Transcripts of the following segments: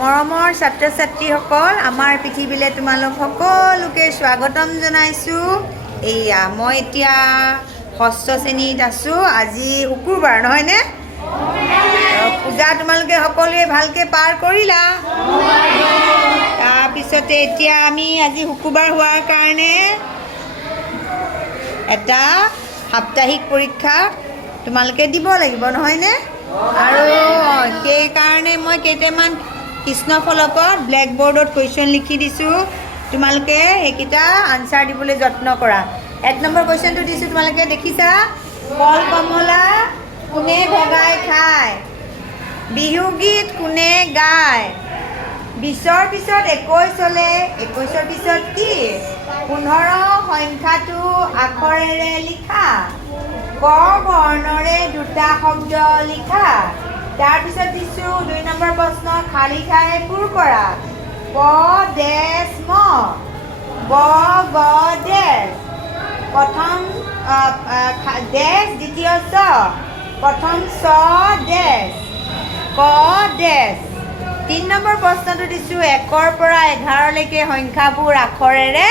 মৰমৰ ছাত্ৰ ছাত্ৰীসকল আমাৰ পৃথিৱীলৈ তোমালোক সকলোকে স্বাগতম জনাইছোঁ। এইয়া মই এতিয়া ষষ্ঠ শ্ৰেণীত আছোঁ। আজি শুকুৰবাৰ নহয়নে? পূজা তোমালোকে সকলোৱে ভালকৈ পাৰ কৰিলা। তাৰপিছতে এতিয়া আমি আজি শুকুৰবাৰ হোৱাৰ কাৰণে এটা সাপ্তাহিক পৰীক্ষা তোমালোকে দিব লাগিব নহয়নে? আৰু সেইকাৰণে মই কেইটামান কৃষ্ণফলকত ব্লেকবোৰ্ডত কুৱেশ্যন লিখি দিছোঁ। তোমালোকে সেইকেইটা আনচাৰ দিবলৈ যত্ন কৰা। 1 নম্বৰ কুৱেশ্যনটো দিছোঁ, তোমালোকে দেখিছা? কল কমলা কোনে ভগাই খায়? বিহুগীত কোনে গায়? 20ৰ পিছত 21 হ'লে 21ৰ পিছত কি? 15 সংখ্যাটো আখৰেৰে লিখা। ক বৰ্ণৰে দুটা শব্দ লিখা। তাৰপিছত দিছোঁ 2 নম্বৰ প্ৰশ্ন, খালী ঠাই পূৰ কৰা। প ডেছ ম ব গ ডেছ প্ৰথম ডেছ দ্বিতীয় চ প্ৰথম চ ডেছ ক ডেছ। 3 নম্বৰ প্ৰশ্নটো দিছোঁ 1ৰ পৰা 11লৈকে সংখ্যাবোৰ আখৰেৰে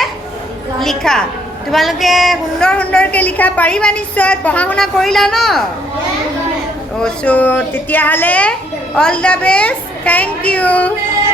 লিখা। তোমালোকে সুন্দৰকৈ লিখা পাৰিবা নিশ্চয়, পঢ়া শুনা কৰিলা ন? তেতিয়াহ'লে all the best, thank U.